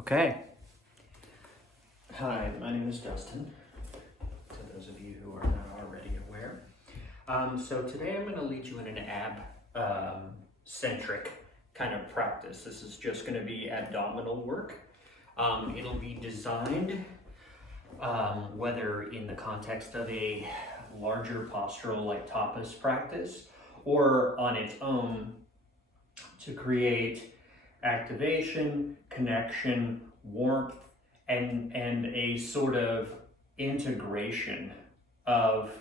Okay. Hi, my name is Dustin, to those of you who are not already aware. So today I'm going to lead you in an ab-centric kind of practice. This is just going to be abdominal work. It'll be designed, whether in the context of a larger postural like tapas practice or on its own, to create activation, connection, warmth, and a sort of integration of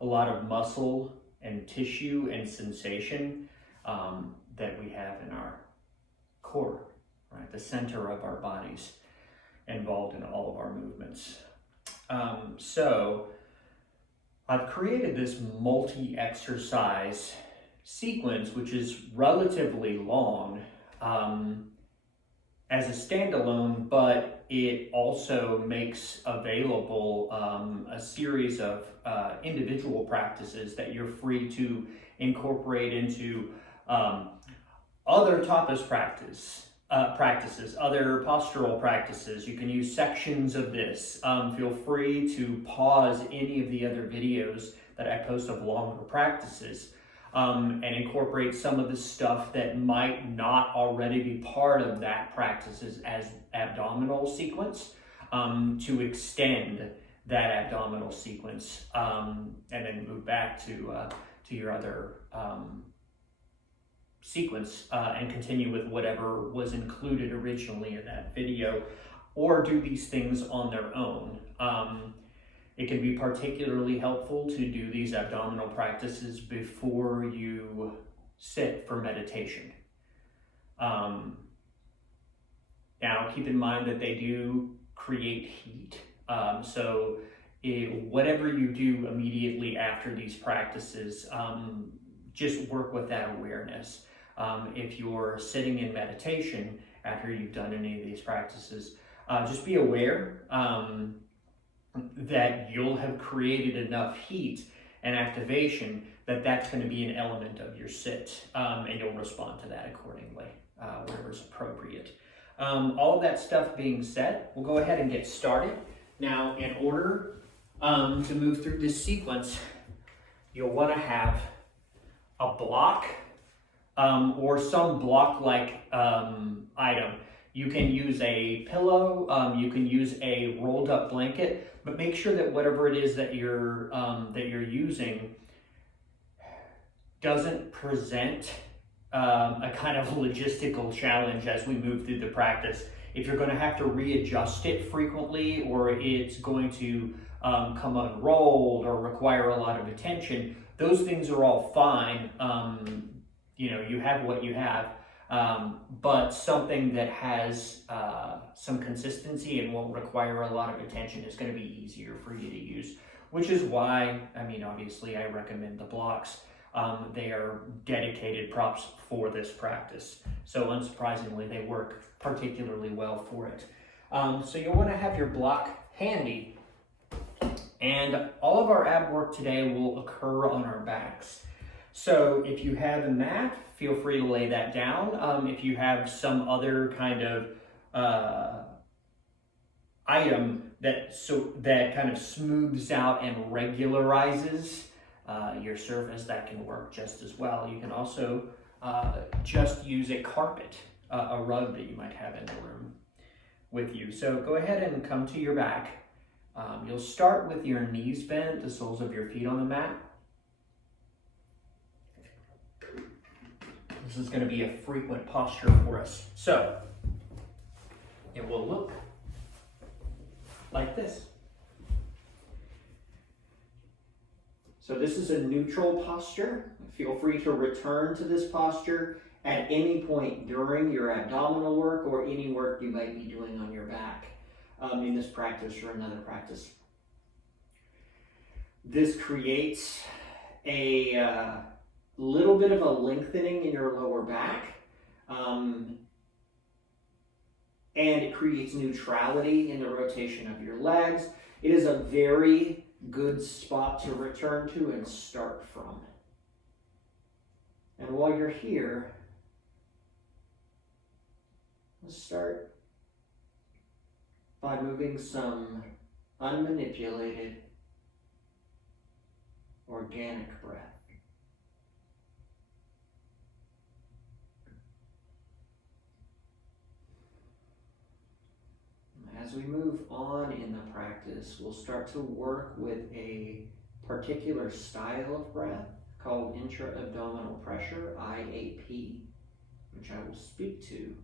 a lot of muscle and tissue and sensation that we have in our core, right? The center of our bodies, involved in all of our movements. So I've created this multi-exercise sequence, which is relatively long as a standalone, but it also makes available a series of individual practices that you're free to incorporate into other tapas practices, other postural practices. You can use sections of this. Feel free to pause any of the other videos that I post of longer practices and incorporate some of the stuff that might not already be part of that practices as abdominal sequence to extend that abdominal sequence and then move back to your other sequence and continue with whatever was included originally in that video, or do these things on their own. It can be particularly helpful to do these abdominal practices before you sit for meditation. Now, keep in mind that they do create heat. So whatever you do immediately after these practices, just work with that awareness. If you're sitting in meditation after you've done any of these practices, just be aware that you'll have created enough heat and activation that that's going to be an element of your sit, and you'll respond to that accordingly, wherever is appropriate. All of that stuff being said, we'll go ahead and get started. Now, in order to move through this sequence, you'll want to have a block or some block-like item. You can use a pillow, you can use a rolled up blanket, but make sure that whatever it is that you're using doesn't present a kind of logistical challenge as we move through the practice. If you're going to have to readjust it frequently, or it's going to come unrolled or require a lot of attention, those things are all fine. You have what you have. But something that has some consistency and won't require a lot of attention is going to be easier for you to use, which is why, obviously I recommend the blocks. They are dedicated props for this practice. So unsurprisingly, they work particularly well for it. So you'll want to have your block handy. And all of our ab work today will occur on our backs. So if you have a mat, feel free to lay that down. If you have some other kind of item that kind of smooths out and regularizes your surface, that can work just as well. You can also just use a carpet, a rug that you might have in the room with you. So go ahead and come to your back. You'll start with your knees bent, the soles of your feet on the mat. This is going to be a frequent posture for us. So it will look like this. So this is a neutral posture. Feel free to return to this posture at any point during your abdominal work or any work you might be doing on your back in this practice or another practice. This creates a little bit of a lengthening in your lower back, and it creates neutrality in the rotation of your legs. It is a very good spot to return to and start from. And while you're here, let's start by moving some unmanipulated, organic breath. As we move on in the practice, we'll start to work with a particular style of breath called intra-abdominal pressure, IAP, which I will speak to.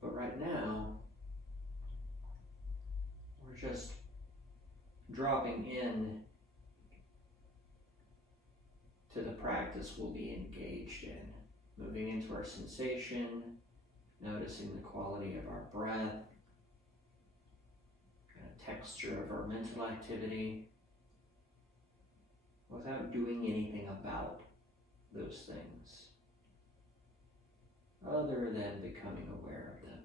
But right now, we're just dropping in to the practice we'll be engaged in, moving into our sensation, noticing the quality of our breath, texture of our mental activity, without doing anything about those things, other than becoming aware of them.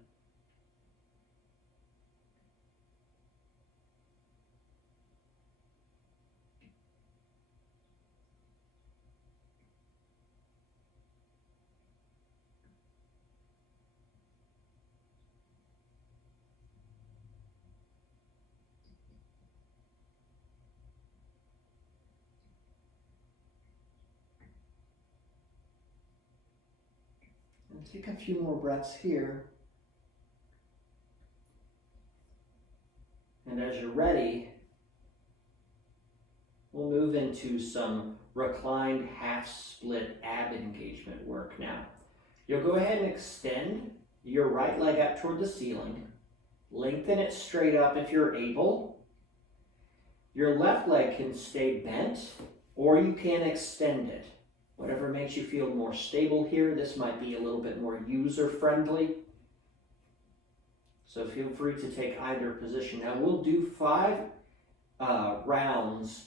And take a few more breaths here. And as you're ready, we'll move into some reclined half-split ab engagement work now. You'll go ahead and extend your right leg up toward the ceiling. Lengthen it straight up if you're able. Your left leg can stay bent, or you can extend it. Whatever makes you feel more stable here. This might be a little bit more user-friendly. So feel free to take either position. Now we'll do 5 rounds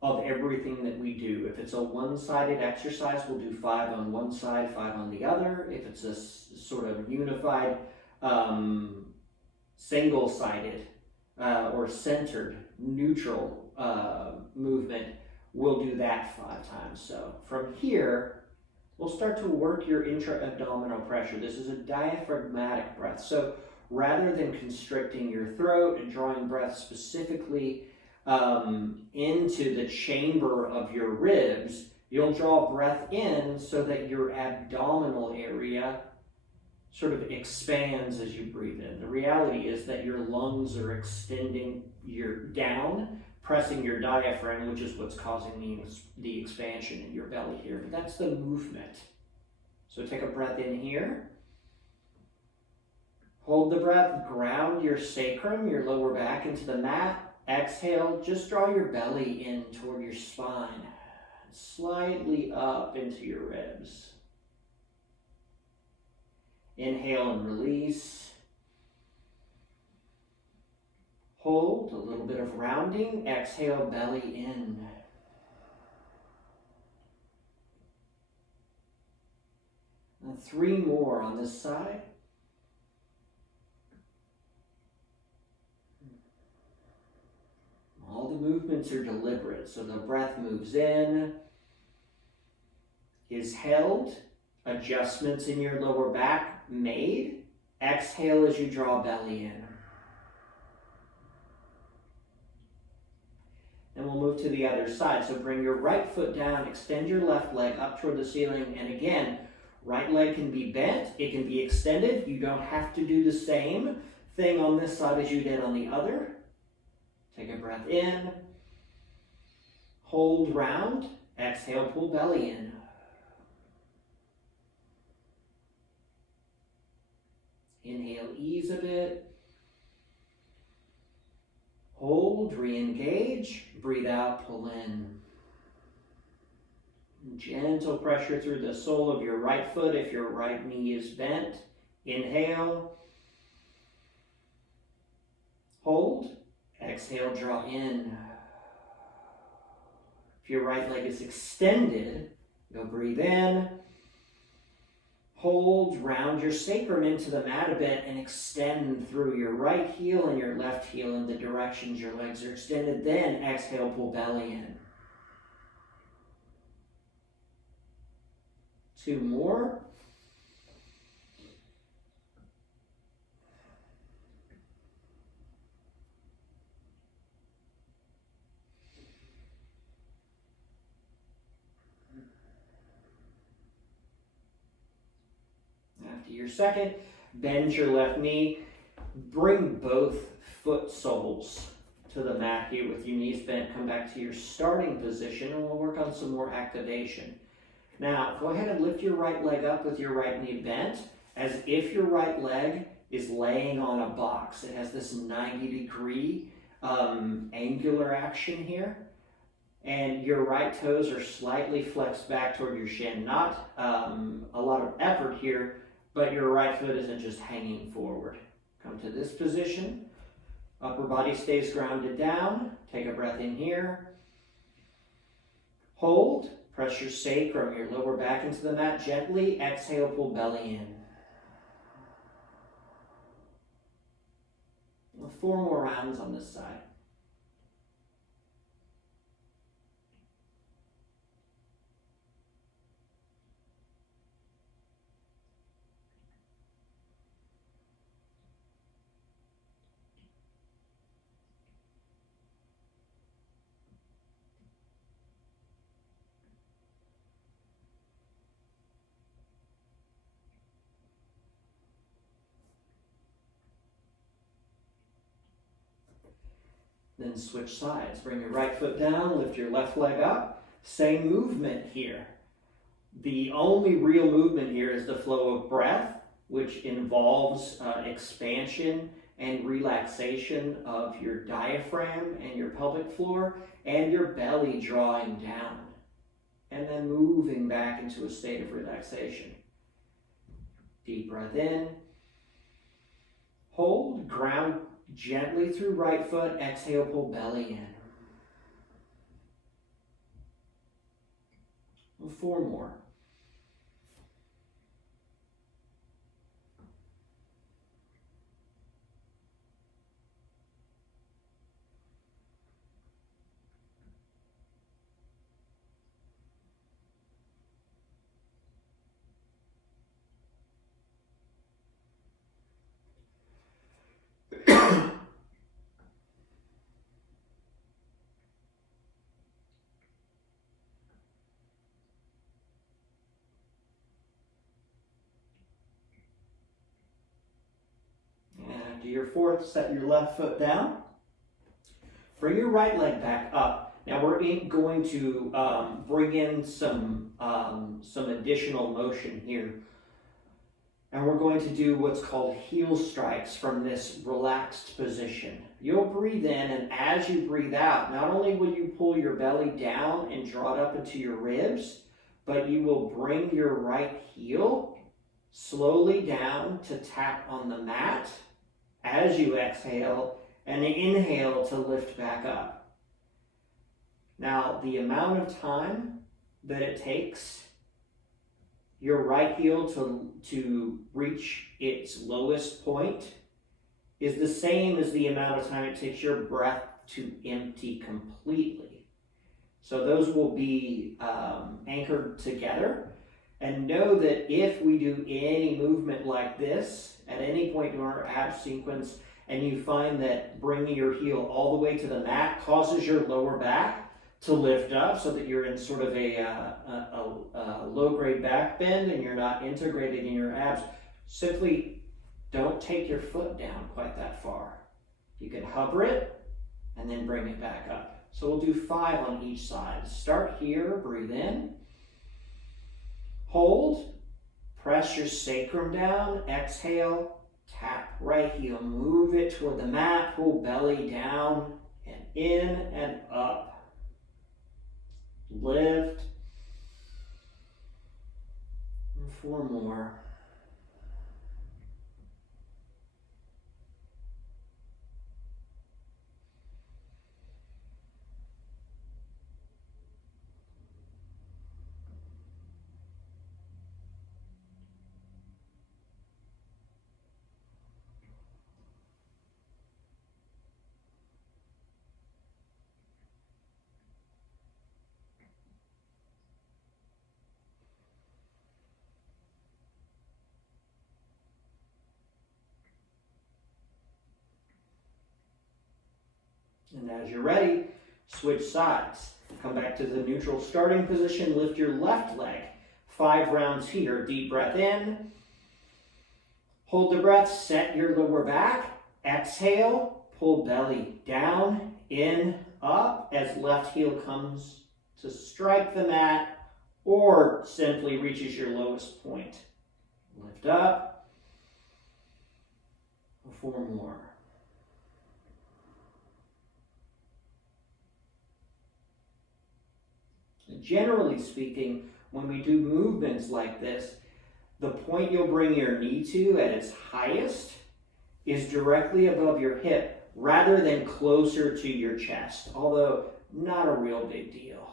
of everything that we do. If it's a one-sided exercise, we'll do 5 on one side, 5 on the other. If it's a sort of unified, single-sided or centered, neutral movement, we'll do that 5 times. So from here, we'll start to work your intra-abdominal pressure. This is a diaphragmatic breath. So rather than constricting your throat and drawing breath specifically into the chamber of your ribs, you'll draw breath in so that your abdominal area sort of expands as you breathe in. The reality is that your lungs are extending down, pressing your diaphragm, which is what's causing the expansion in your belly here. But that's the movement. So take a breath in here. Hold the breath, ground your sacrum, your lower back into the mat. Exhale, just draw your belly in toward your spine, slightly up into your ribs. Inhale and release. Hold, a little bit of rounding. Exhale, belly in. And 3 more on this side. All the movements are deliberate, so the breath moves in, is held, adjustments in your lower back made. Exhale as you draw belly in. And we'll move to the other side. So bring your right foot down, extend your left leg up toward the ceiling, and again, right leg can be bent, it can be extended. You don't have to do the same thing on this side as you did on the other. Take a breath in, hold round, exhale, pull belly in. Inhale, ease a bit. Hold, re-engage, breathe out, pull in. Gentle pressure through the sole of your right foot if your right knee is bent. Inhale. Hold. Exhale, draw in. If your right leg is extended, go breathe in. Hold, round your sacrum into the mat a bit and extend through your right heel and your left heel in the directions your legs are extended. Then exhale, pull belly in. 2 more. your second. Bend your left knee. Bring both foot soles to the mat here with your knees bent. Come back to your starting position and we'll work on some more activation. Now, go ahead and lift your right leg up with your right knee bent as if your right leg is laying on a box. It has this 90-degree angular action here. And your right toes are slightly flexed back toward your shin. Not a lot of effort here, but your right foot isn't just hanging forward. Come to this position. Upper body stays grounded down. Take a breath in here. Hold. Press your sacrum, your lower back into the mat gently. Exhale, pull belly in. 4 more rounds on this side. Then switch sides. Bring your right foot down, lift your left leg up. Same movement here. The only real movement here is the flow of breath, which involves expansion and relaxation of your diaphragm and your pelvic floor and your belly drawing down. And then moving back into a state of relaxation. Deep breath in. Hold, ground gently through right foot, exhale, pull belly in. 4 more. After your fourth, set your left foot down. Bring your right leg back up. Now we're going to bring in some additional motion here. And we're going to do what's called heel strikes from this relaxed position. You'll breathe in, and as you breathe out, not only will you pull your belly down and draw it up into your ribs, but you will bring your right heel slowly down to tap on the mat as you exhale, and inhale to lift back up. Now, the amount of time that it takes your right heel to reach its lowest point is the same as the amount of time it takes your breath to empty completely. So those will be anchored together. And know that if we do any movement like this at any point in our abs sequence, and you find that bringing your heel all the way to the mat causes your lower back to lift up so that you're in sort of a low-grade back bend and you're not integrated in your abs, simply don't take your foot down quite that far. You can hover it and then bring it back up. So we'll do 5 on each side. Start here, breathe in. Hold, press your sacrum down, exhale, tap right heel, move it toward the mat, pull belly down and in and up. Lift. And 4 more. And as you're ready, switch sides. Come back to the neutral starting position. Lift your left leg. 5 rounds here. Deep breath in. Hold the breath, set your lower back. Exhale, pull belly down, in, up, as left heel comes to strike the mat or simply reaches your lowest point. Lift up. 4 more. Generally speaking, when we do movements like this, the point you'll bring your knee to at its highest is directly above your hip rather than closer to your chest, although not a real big deal.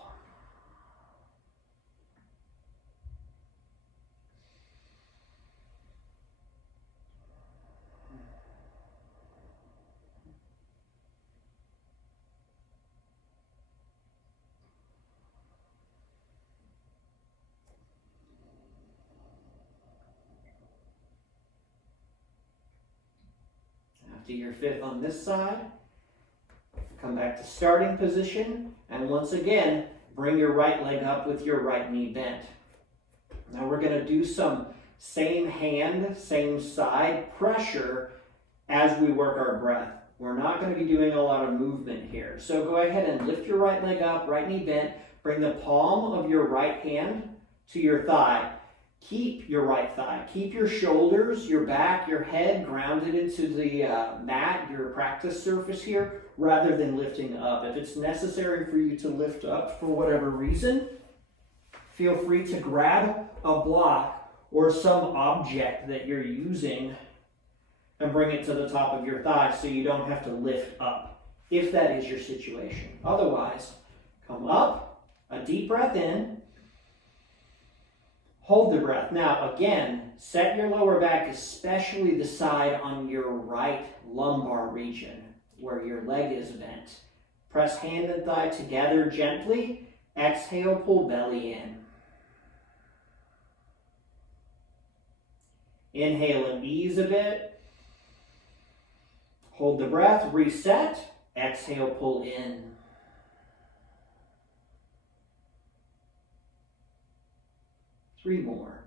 After your 5th on this side, come back to starting position, and once again, bring your right leg up with your right knee bent. Now we're going to do some same hand, same side pressure as we work our breath. We're not going to be doing a lot of movement here. So go ahead and lift your right leg up, right knee bent, bring the palm of your right hand to your thigh. Keep your right thigh. Keep your shoulders, your back, your head grounded into the mat, your practice surface here, rather than lifting up. If it's necessary for you to lift up for whatever reason, feel free to grab a block or some object that you're using and bring it to the top of your thigh so you don't have to lift up, if that is your situation. Otherwise, come up, a deep breath in, hold the breath. Now, again, set your lower back, especially the side on your right lumbar region where your leg is bent. Press hand and thigh together gently. Exhale, pull belly in. Inhale and ease a bit. Hold the breath, reset. Exhale, pull in. Three more.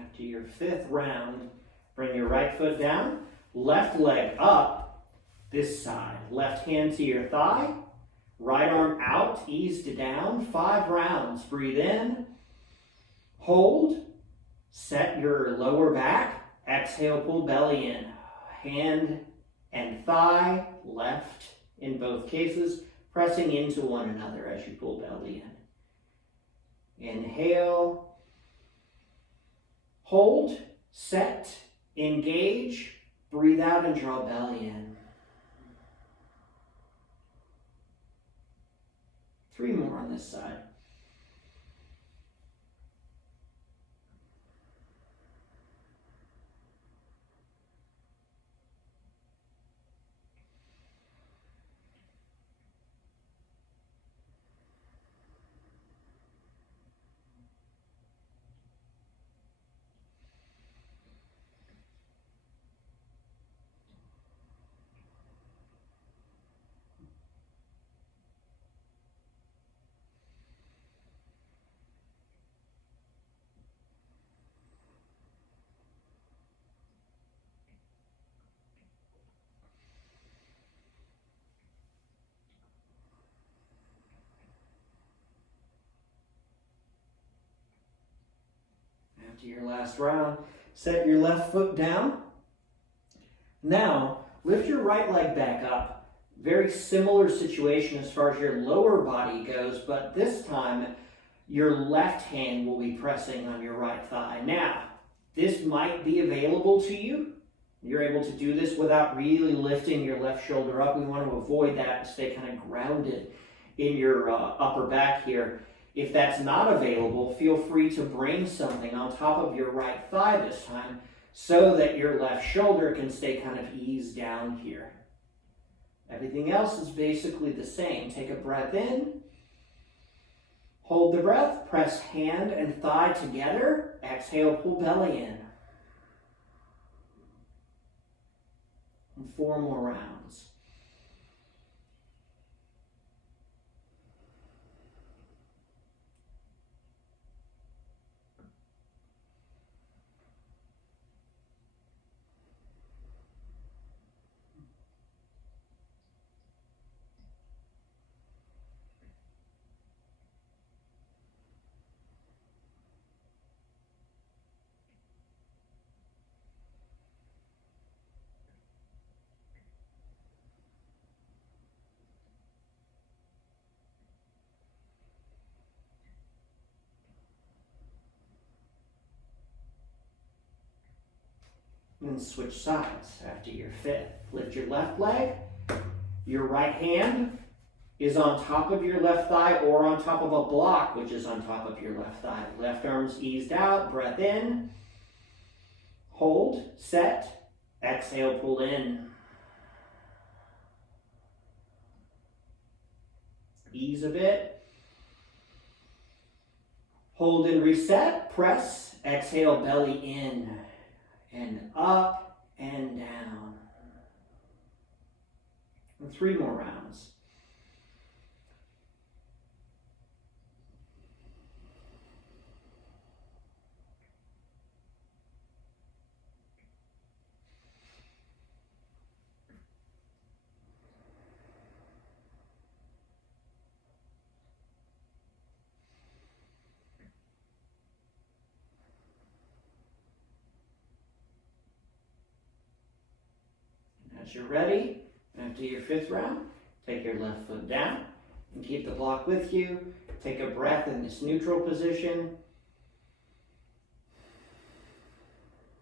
After your 5th round, bring your right foot down, left leg up, this side. Left hand to your thigh, right arm out, eased down. 5 rounds. Breathe in, hold, set your lower back, exhale, pull belly in. Hand and thigh, left in both cases, pressing into one another as you pull belly in. Inhale. Hold, set, engage, breathe out and draw belly in. 3 more on this side. After your last round, set your left foot down. Now, lift your right leg back up. Very similar situation as far as your lower body goes, but this time your left hand will be pressing on your right thigh. Now, this might be available to you. You're able to do this without really lifting your left shoulder up. We want to avoid that and stay kind of grounded in your upper back here. If that's not available, feel free to bring something on top of your right thigh this time so that your left shoulder can stay kind of eased down here. Everything else is basically the same. Take a breath in. Hold the breath. Press hand and thigh together. Exhale, pull belly in. And 4 more rounds. And switch sides after your 5th. Lift your left leg. Your right hand is on top of your left thigh or on top of a block, which is on top of your left thigh. Left arm's eased out. Breath in. Hold. Set. Exhale, pull in. Ease a bit. Hold and reset. Press. Exhale, belly in. And up and down. And 3 more rounds. As you're ready, after your 5th round, take your left foot down and keep the block with you. Take a breath in this neutral position.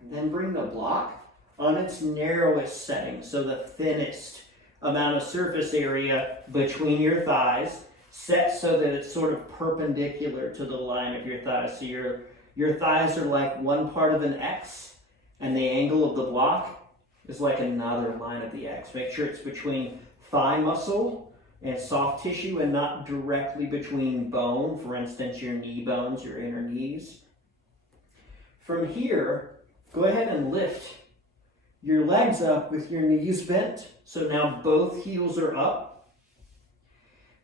And then bring the block on its narrowest setting, so the thinnest amount of surface area between your thighs, set so that it's sort of perpendicular to the line of your thighs. So your thighs are like one part of an X, and the angle of the block is like another line of the X. Make sure it's between thigh muscle and soft tissue and not directly between bone, for instance, your knee bones, your inner knees. From here, go ahead and lift your legs up with your knees bent. So now both heels are up.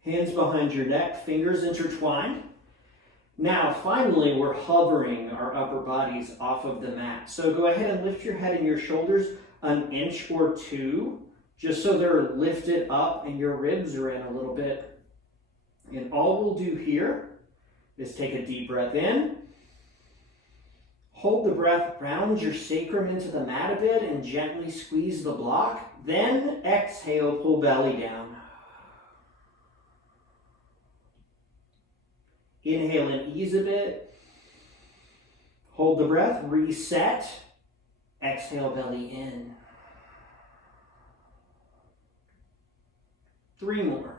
Hands behind your neck, fingers intertwined. Now, finally, we're hovering our upper bodies off of the mat. So go ahead and lift your head and your shoulders an inch or 2, just so they're lifted up and your ribs are in a little bit. And all we'll do here is take a deep breath in, hold the breath, round your sacrum into the mat a bit and gently squeeze the block. Then exhale, pull belly down. Inhale and ease a bit. Hold the breath, reset. Exhale, belly in. 3 more.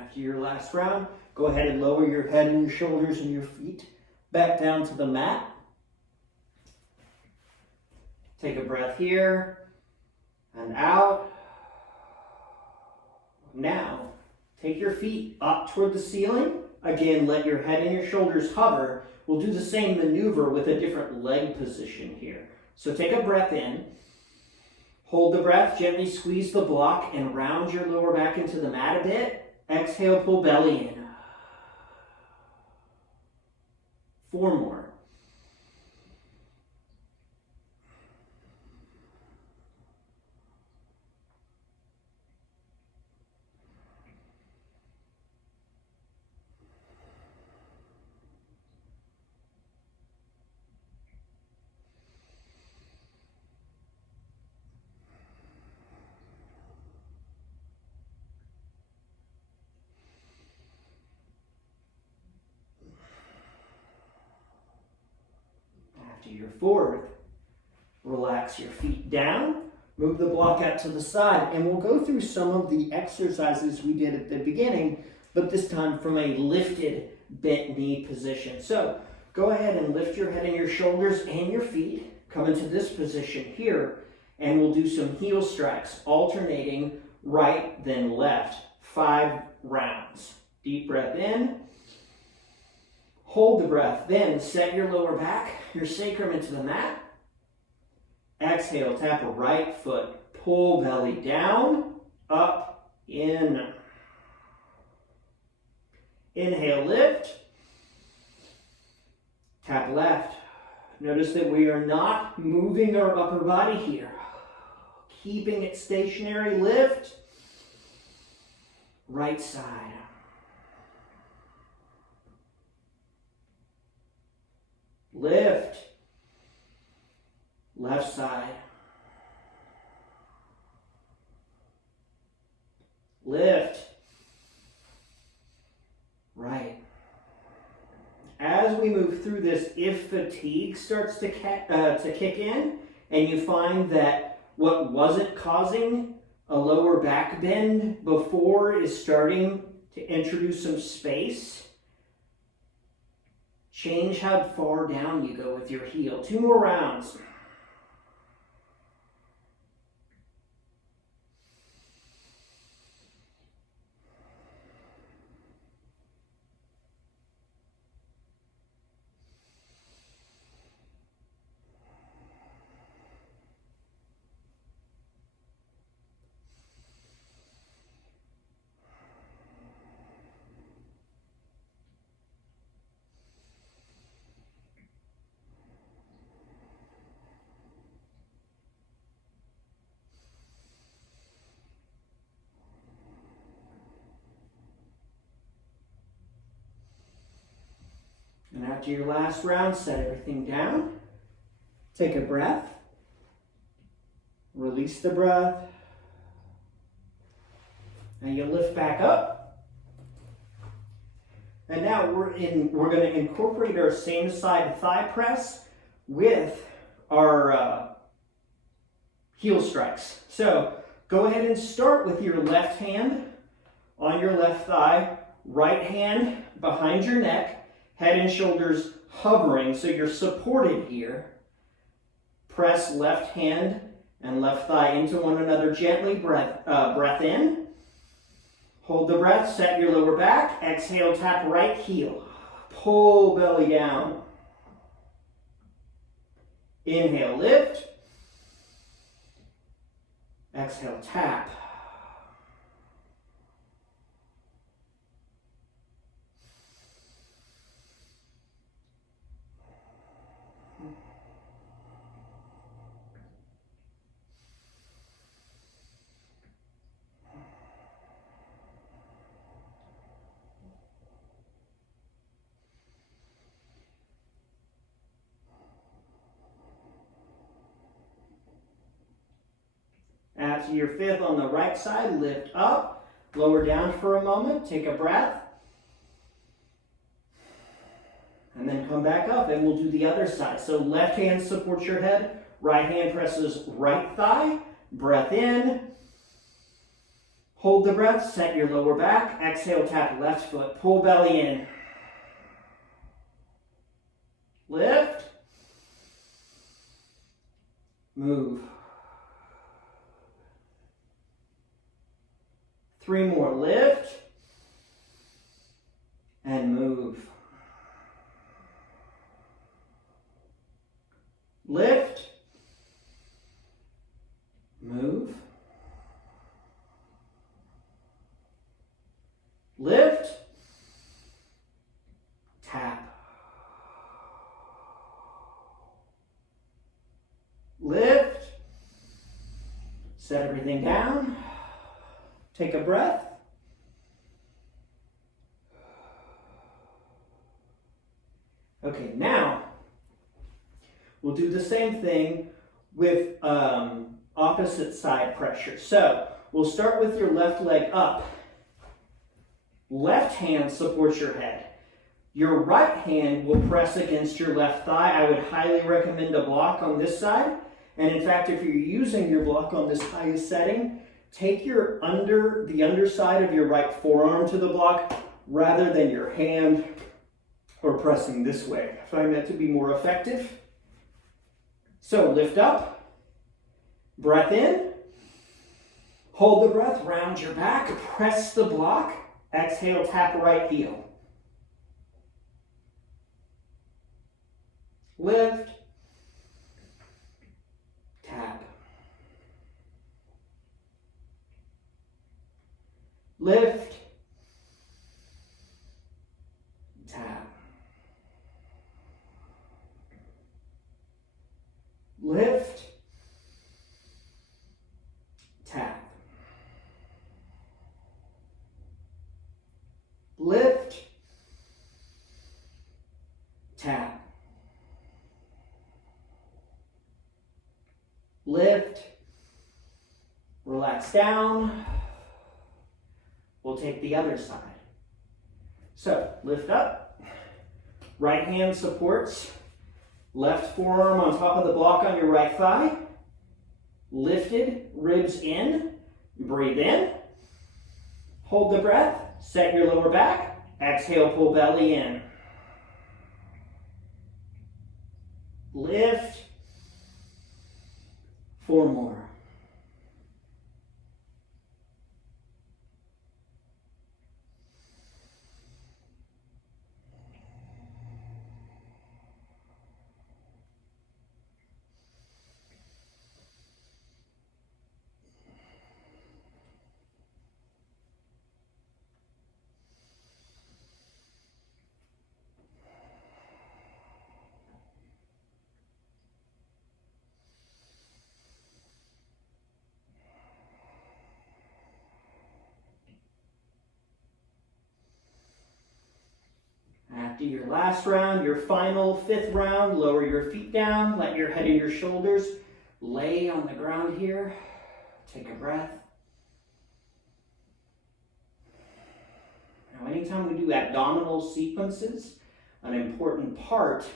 After your last round, go ahead and lower your head and your shoulders and your feet back down to the mat. Take a breath here and out. Now, take your feet up toward the ceiling. Again, let your head and your shoulders hover. We'll do the same maneuver with a different leg position here. So take a breath in. Hold the breath, gently squeeze the block and round your lower back into the mat a bit. Exhale, pull belly in. 4 more. your fourth. Relax your feet down. Move the block out to the side, and we'll go through some of the exercises we did at the beginning, but this time from a lifted bent knee position. So go ahead and lift your head and your shoulders and your feet. Come into this position here, and we'll do some heel strikes, alternating right then left. 5 rounds. Deep breath in. Hold the breath. Then set your lower back, your sacrum into the mat. Exhale, tap a right foot. Pull belly down, up, in. Inhale, lift. Tap left. Notice that we are not moving our upper body here. Keeping it stationary, lift. Right side. Lift. Left side. Lift. Right. As we move through this, if fatigue starts to kick in, and you find that what wasn't causing a lower back bend before is starting to introduce some space, change how far down you go with your heel. 2 more rounds. And after your last round, set everything down. Take a breath. Release the breath. And you lift back up. And now we're going to incorporate our same side thigh press with our heel strikes. So go ahead and start with your left hand on your left thigh, right hand behind your neck, head and shoulders hovering, so you're supported here. Press left hand and left thigh into one another gently. Breath in. Hold the breath, set your lower back. Exhale, tap right heel. Pull belly down. Inhale, lift. Exhale, tap. After your fifth on the right side, lift up, lower down for a moment, take a breath, and then come back up, and we'll do the other side. So left hand supports your head, right hand presses right thigh, breath in, hold the breath, set your lower back, exhale, tap left foot, pull belly in, lift, move. 3 more, lift, and move. Lift, move, lift, tap, lift, set everything down. Take a breath. Okay, now we'll do the same thing with opposite side pressure. So we'll start with your left leg up. Left hand supports your head. Your right hand will press against your left thigh. I would highly recommend a block on this side. And in fact, if you're using your block on this highest setting, take the underside of your right forearm to the block rather than your hand or pressing this way. I find that to be more effective. So lift up, breath in, hold the breath, round your back, press the block, exhale, tap right heel. Lift, tap. Lift, tap. Lift, tap. Lift, tap. Lift, relax down. We'll take the other side. So lift up, right hand supports, left forearm on top of the block on your right thigh, lifted, ribs in, breathe in, hold the breath, set your lower back, exhale, pull belly in. Lift, 4 more. After your last round, your final 5th round, lower your feet down, let your head and your shoulders lay on the ground here. Take a breath. Now, anytime we do abdominal sequences, an important part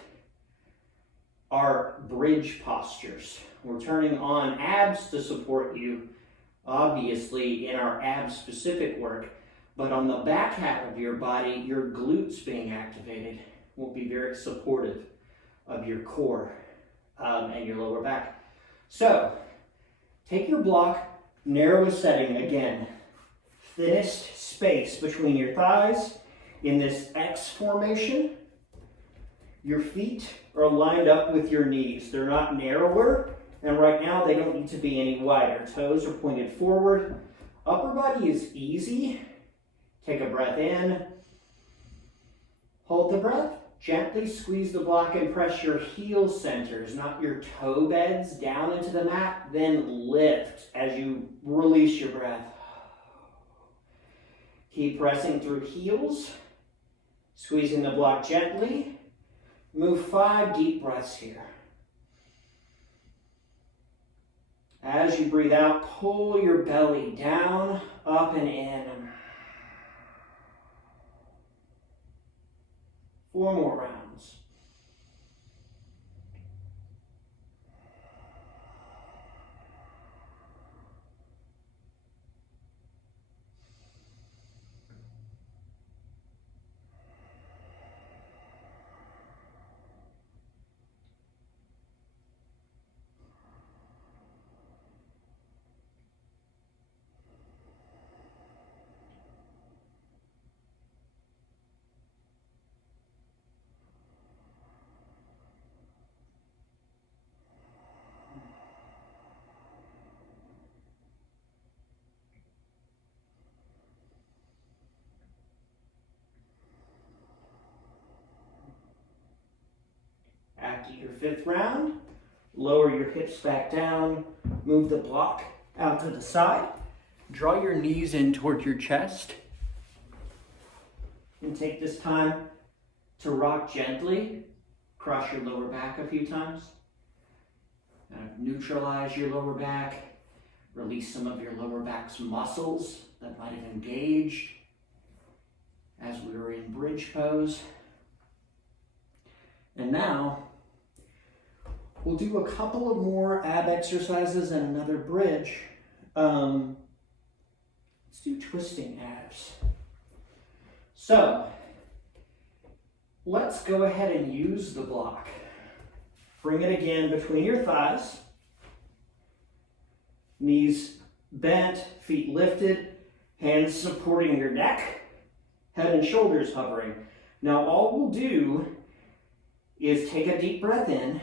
are bridge postures. We're turning on abs to support you, obviously, in our abs-specific work. But on the back half of your body, your glutes being activated will be very supportive of your core and your lower back. So, take your block, narrowest setting again. Thinnest space between your thighs in this X formation. Your feet are lined up with your knees. They're not narrower, and right now they don't need to be any wider. Toes are pointed forward. Upper body is easy. Take a breath in, hold the breath, gently squeeze the block and press your heel centers, not your toe beds, down into the mat, then lift as you release your breath. Keep pressing through heels, squeezing the block gently. Move 5 deep breaths here. As you breathe out, pull your belly down, up and in. 4 more rounds. After your 5th round, lower your hips back down, move the block out to the side, draw your knees in toward your chest, and take this time to rock gently, cross your lower back a few times, neutralize your lower back, release some of your lower back's muscles that might have engaged as we were in bridge pose. And now, we'll do a couple of more ab exercises and another bridge. Let's do twisting abs. So, let's go ahead and use the block. Bring it again between your thighs. Knees bent, feet lifted, hands supporting your neck, head and shoulders hovering. Now all we'll do is take a deep breath in,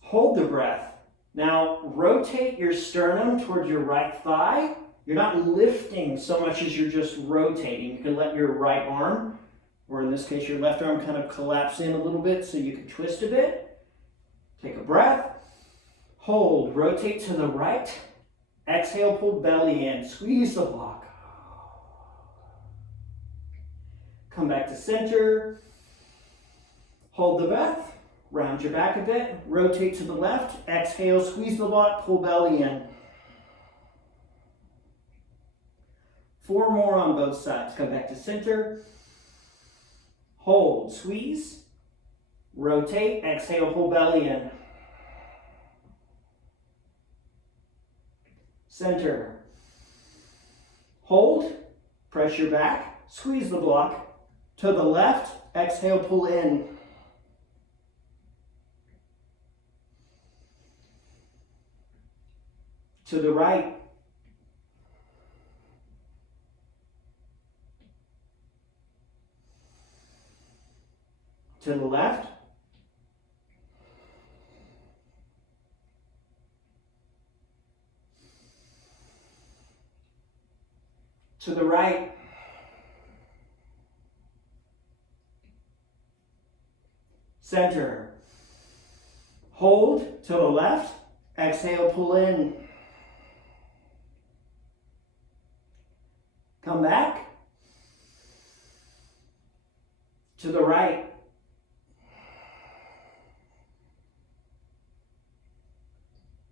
hold the breath. Now rotate your sternum towards your right thigh. You're not lifting so much as you're just rotating. You can let your right arm, or in this case your left arm, kind of collapse in a little bit so you can twist a bit. Take a breath, hold, rotate to the right, exhale, pull belly in, squeeze the block. Come back to center, hold the breath, round your back a bit, rotate to the left, exhale, squeeze the block, pull belly in. 4 more on both sides. Come back to center, hold, squeeze, rotate, exhale, pull belly in. Center, hold, press your back, squeeze the block. To the left, exhale, pull in. To the right. To the left. To the right. Center. Hold to the left. Exhale, pull in. Come back. To the right.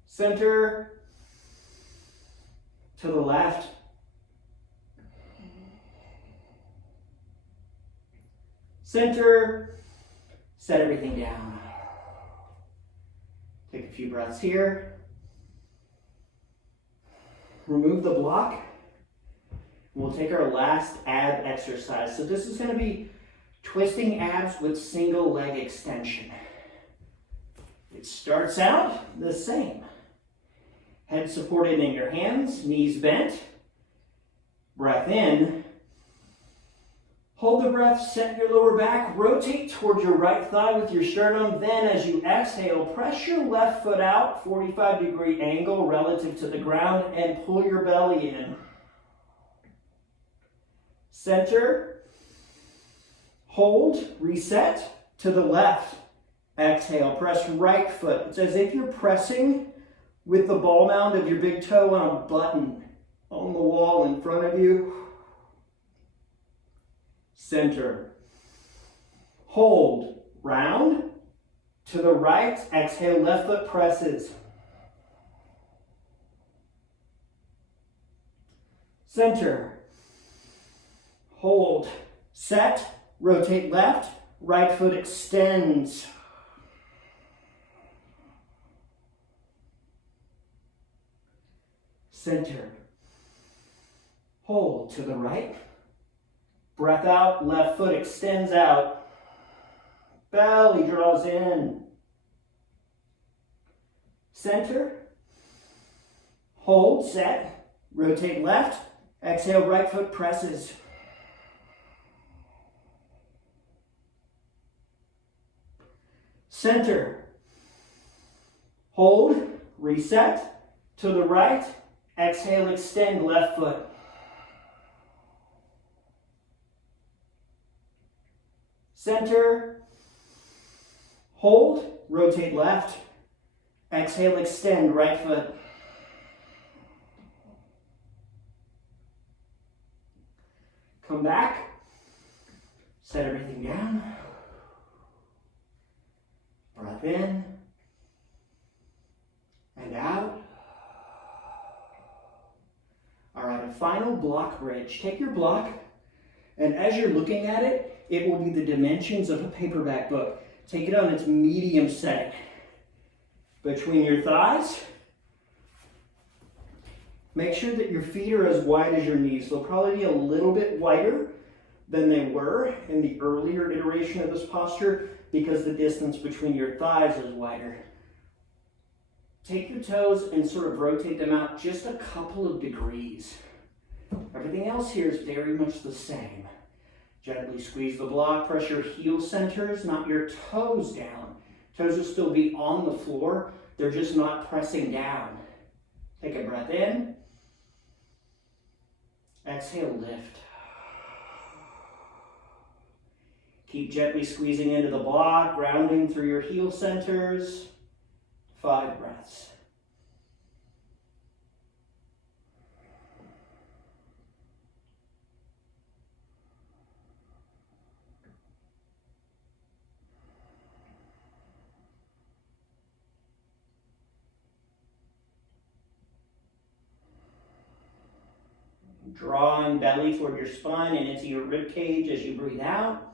Center. To the left. Center. Set everything down. Take a few breaths here. Remove the block. We'll take our last ab exercise. So this is going to be twisting abs with single leg extension. It starts out the same. Head supported in your hands, knees bent. Breath in. Hold the breath, set your lower back, rotate towards your right thigh with your sternum. Then as you exhale, press your left foot out, 45-degree angle relative to the ground, and pull your belly in. Center, hold, reset, to the left. Exhale, press right foot. It's as if you're pressing with the ball mound of your big toe on a button on the wall in front of you. Center. Hold. Round. To the right. Exhale. Left foot presses. Center. Hold. Set. Rotate left. Right foot extends. Center. Hold. To the right. Breath out, left foot extends out. Belly draws in. Center. Hold, set. Rotate left. Exhale, right foot presses. Center. Hold, reset. To the right. Exhale, extend left foot. Center, hold, rotate left, exhale, extend right foot. Come back, set everything down, breath in and out. All right, a final block bridge. Take your block, and as you're looking at it, it will be the dimensions of a paperback book. Take it on its medium setting. Between your thighs. Make sure that your feet are as wide as your knees. They'll probably be a little bit wider than they were in the earlier iteration of this posture because the distance between your thighs is wider. Take your toes and sort of rotate them out just a couple of degrees. Everything else here is very much the same. Gently squeeze the block, press your heel centers, not your toes down. Toes will still be on the floor, they're just not pressing down. Take a breath in. Exhale, lift. Keep gently squeezing into the block, grounding through your heel centers. 5 breaths. Drawing belly toward your spine and into your rib cage as you breathe out.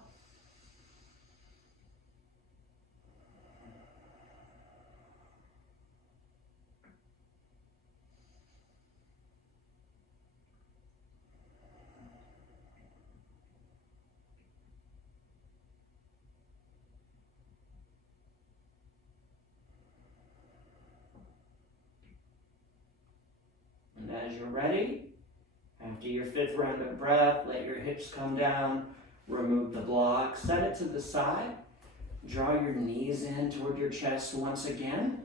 And as you're ready, after your 5th round of breath, let your hips come down, remove the block, set it to the side, draw your knees in toward your chest once again,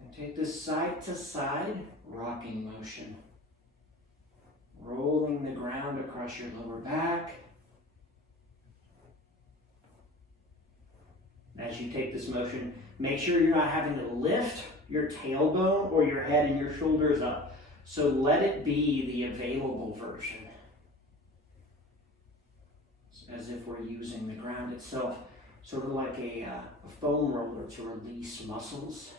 and take this side to side rocking motion. Rolling the ground across your lower back. As you take this motion, make sure you're not having to lift your tailbone or your head and your shoulders up. So let it be the available version. It's as if we're using the ground itself, sort of like a foam roller to release muscles.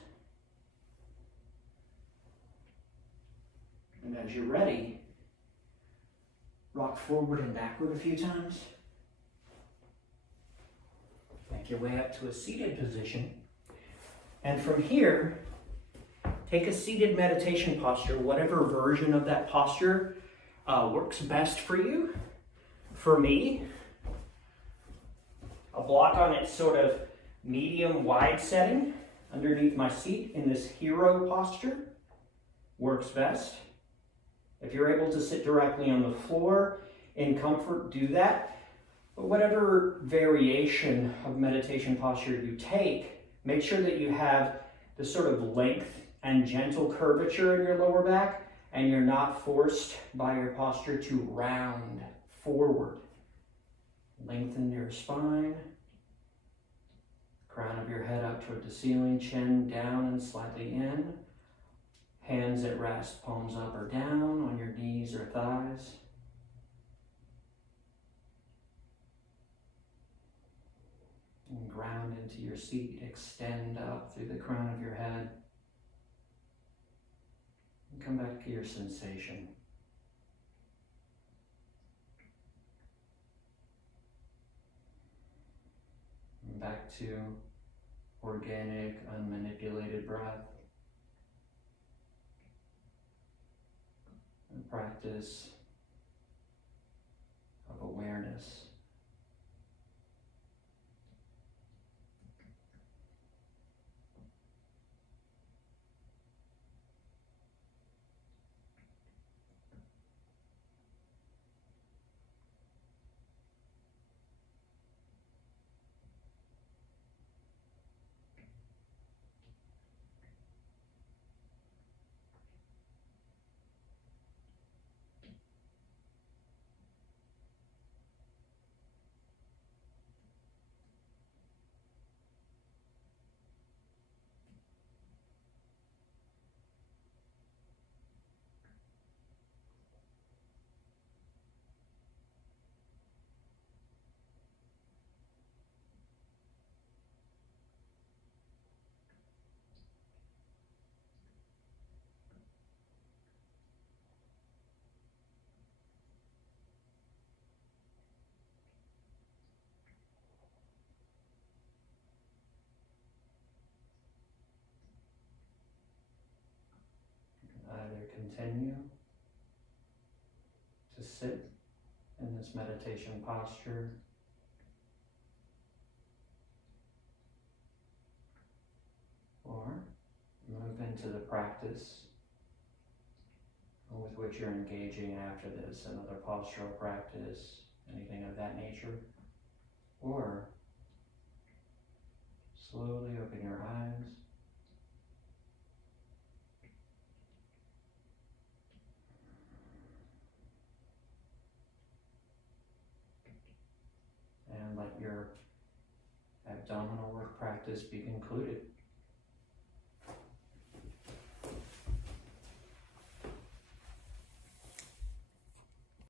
And as you're ready, rock forward and backward a few times. Make your way up to a seated position. And from here, take a seated meditation posture, whatever version of that posture works best for you. For me, a block on its sort of medium wide setting underneath my seat in this hero posture works best. If you're able to sit directly on the floor in comfort, do that. But whatever variation of meditation posture you take, make sure that you have the sort of length and gentle curvature in your lower back, and you're not forced by your posture to round forward. Lengthen your spine, crown of your head up toward the ceiling, chin down and slightly in. Hands at rest, palms up or down on your knees or thighs. And ground into your seat, extend up through the crown of your head. And come back to your sensation. And back to organic, unmanipulated breath. And practice of awareness. continue to sit in this meditation posture, or move into the practice with which you're engaging after this, another postural practice, anything of that nature, or slowly open your eyes and let your abdominal work practice be concluded.